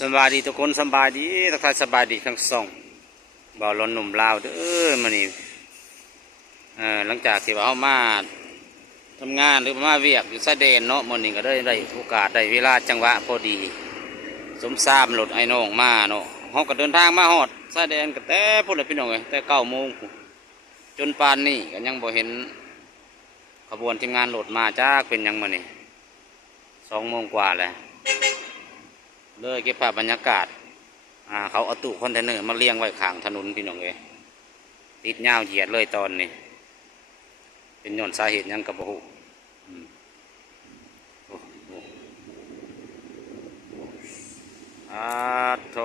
สบายดีทุกคนสบายดีทักทายสบายดีทั้งสองบ่าวร้อนหนุ่มลาวเด้อมานี่หลังจากที่ว่าเขามาทำงานหรือมาเวียกอยู่ชายแดนเนาะมื้อนี้ก็ได้โอกาสได้เวลาจังหวะพอดีสมซามรถไอ้น้องมาเนาะเฮาก็เดินทางมาฮอดชายแดนก็แต่พุ่นแหละพี่น้องเอ้ยแต่9 โมงพู้นจนปานนี้ก็ยังบ่เห็นขบวนทีมงานรถมาจักเป็นหยังมื้อนี้2 โมงกว่าแล้วเลยเก็บภาพบรรยากาศเขาเอาตู้คอนเทนเนอร์มาเลี้ยงไว้ข้างถนนพี่น้องเอ้ยติดยาวเหยียดเลยตอนนี้เป็นย้อนสาเหตุยังกับบ่ฮู้โธ่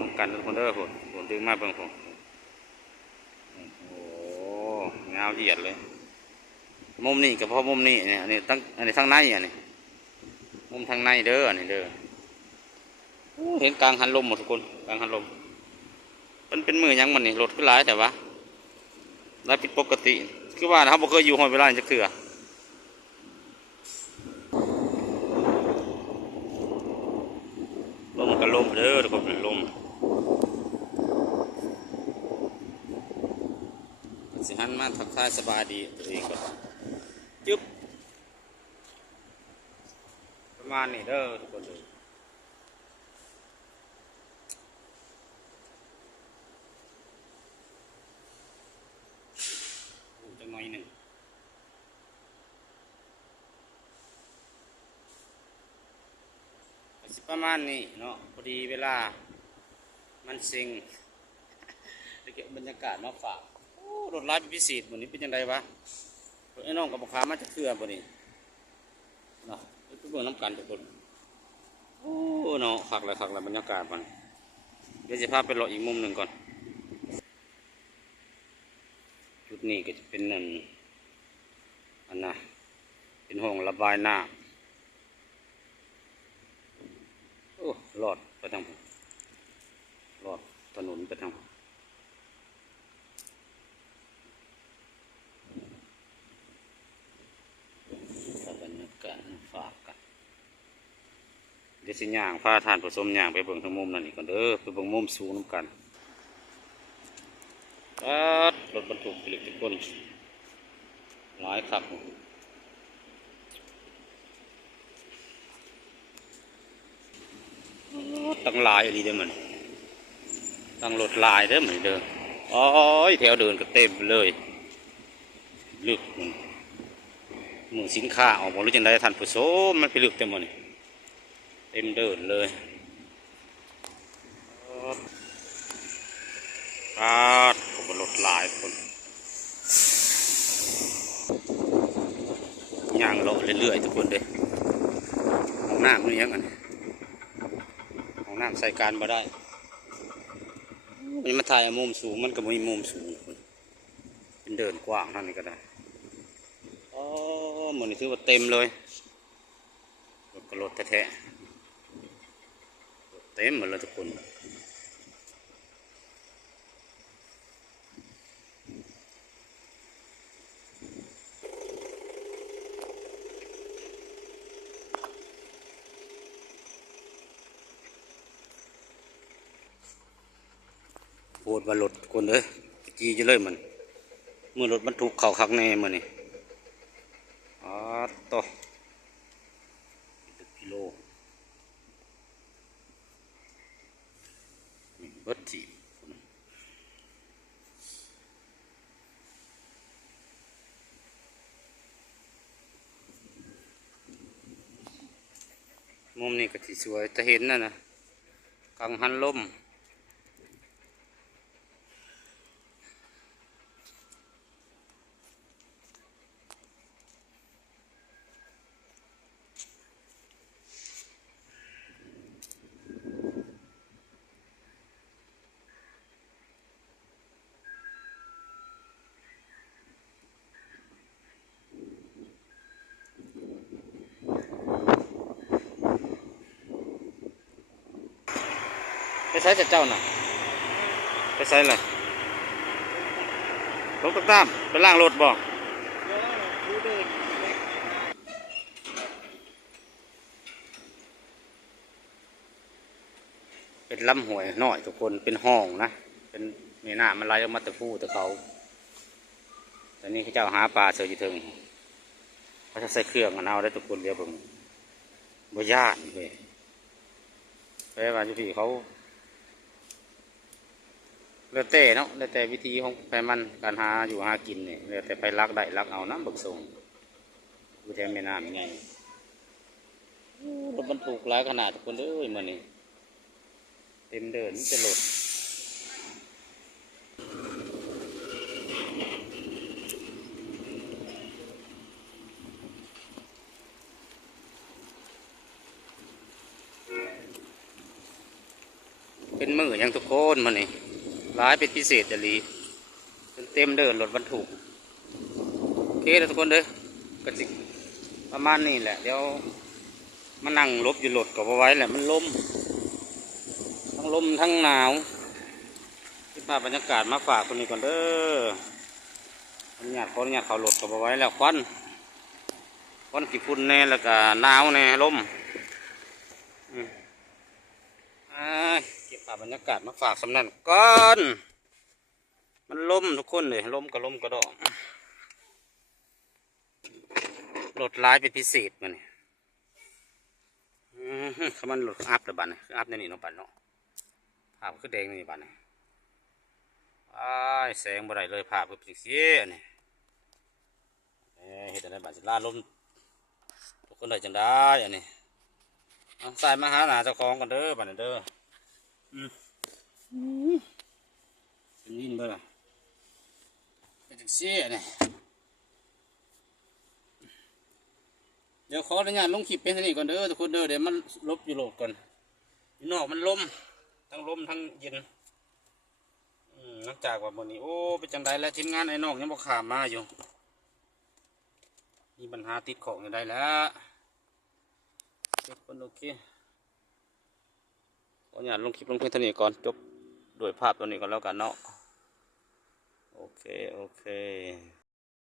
น้องกันทุกคนเด้อผมดึงมาเบิ่งผมโอ้ยาวเหยียดเลยมุมนี้กับพอมุมนี้เนี่ยอันนี้ทั้งในอันนี้มุมทางในเด้ออันนี้เด้อเห็นกลางหันลมหมดทุกคนกลางหันลมมันเป็นมือยังมันนี่รถขึ้นหลายแต่ว่าหลายผิดปกติคือว่าเขาบ่เคยอยู่ห้อยเวลาจะเถื่อลมกับลมเด้อทุกคนเป็นลมสิหันมาทักทายสบายดีตัวเองก่อนจึ๊บประมาณนี้เด้อทุกคนเลยจังหน่อยหนึ่งประมาณนี้เนาะพอดีเวลามันซิงเก็บบรรยากาศมาฝากรถไล่พิเศษวันนี้เป็นยังไงวะไอ้น้องกับบุคคามาจะเคลื่อนวันนี้เนาะไปเบิ่งน้ำกันทุกคนโอ้เนาะขักเลยบรรยากาศมันเดี๋ยวจะพาไปรออีกมุมหนึ่งก่อนจุดนี้ก็จะเป็นนั่นอันน่ะเป็นห้องระบายน้ำโอ้รอดไปทางผมรอดถนนไปทางผมบรรยากาศฝากกันเดี๋ยวสิย่างพาทานผสมย่างไปเบิ่งทางมุมนั่นอีกก่อนเด้อไปเบิ่งมุมสูงน้ำกันรถบรรทุกผลิตคนหลายครับตั้งลายอะไรเด้อมันตั้งรถลายเด้อเหมือนเดิมโอ้ยแถวเดินก็เต็มเลยลึกมือสินค้าออกมาหรือจังไดท่านผู้ชมมันไปลึกเต็มหมดเต็มเดินเลยก็บนรถลายคนย่างเลาะเรื่อยๆทุกคนเลยห้องน้ำนี่ยังไงห้องน้ำใส่การมาได้มันมาถ่ายมุมสูงมันก็มีมุมสูงเป็นเดินกว้างเท่านี้ก็ได้เหมือนถือว่าเต็มเลยรถกระโดดแท้ๆเต็มหมดเลยทุกคนโหดว่ารถคนเลยจีจะเลยมันเมื่อรถบรรทุกเข่าคักแน่มันนี่ต่อกิโลเบิดทีมุมนี้ก็ที่สวยจะเห็นนะกังหันลมไปใช้จัดเจ้าน่ะไปใช้อะไรรถตั้มไปล่างรถบอก เป็นลำห้วยน้อยทุกคนเป็นห้องนะเป็นแม่น้ำมันไหลออกมาแตะผู้แตะเขาแต่นี่เขาเจ้าหาปลาเสืออยู่เทิงเขาจะใส่เครื่องกันเอาได้ทุกคนเดียวเบิ่งบ่ย่านเว้ยเพราะว่าจุพี่เขาเลือแต่เนาะเลือแต่วิธีของแพมันการหาอยู่หากินเนี่ยเลือแต่ไปลักได้ลักเอาน้ำบึกส่งกูแทงแม่น้ำยังไงรถบรรทุกหลายขนาดทุกคนเอ้ยมันนี่เต็มเดินจะหลดเป็นมือยังทุกคนมันนี่ร้ายเป็นพิเศษจะรีเต็มเดินรถบรรทุกโอเคแล้วทุกคนเด้อก็จิประมาณนี้แหละเดี๋ยวมานั่งลบอยู่รถกับเอาไว้แหละมันลมทั้งลมทั้งหนาวที่ภาพบรรยากาศมาฝากคนนี้ก่อนเด้อขออนุญาตเขารถกับเอาไว้แล้วควันกี่ฝุ่นแน่แล้วก็หนาวแน่ลมเก็บภาพบรรยากาศมาฝากสำนักก่อนมันลมทุกคนเลยลมก็ลมก็ดอกรถร้ายเป็นพิเศษมันเขามันรถอัพเลยบ้านนี่อัพในนี่เนาะบ้านเนาะภาพคือแดงนี่บ้านนี่แสงบ่ได้เลยภาพเป็นสีนี่เห็นอะไรบ้านสิล่าลมทุกคนเลยจังได้อันนี้ใส่มาหาหนาเจ้าของกันเด้อบ้านนี่เด้อเป็นยินเด้อเป็นจังสีนี่เดี๋ยวขออนุญาตลงคลิปเป็นที่นี่ก่อนเด้อทุกคนเด้อเดี๋ยวมันลบอยู่โหลดก่อนอยู่นอกมันลมทั้งเย็นหลังจากว่ามื้อนี้โอ้เป็นจังไดแล้วทีมงานไอ้น้องยังบ่ข้ามมาอยู่มีปัญหาติดของอยู่ได้แล้วทุกคนโอเคขออนุญาตลงคลิปลงเพียงเท่านี้ก่อนจบด้วยภาพตัวนี้ก่อนแล้วกันเนาะโอเค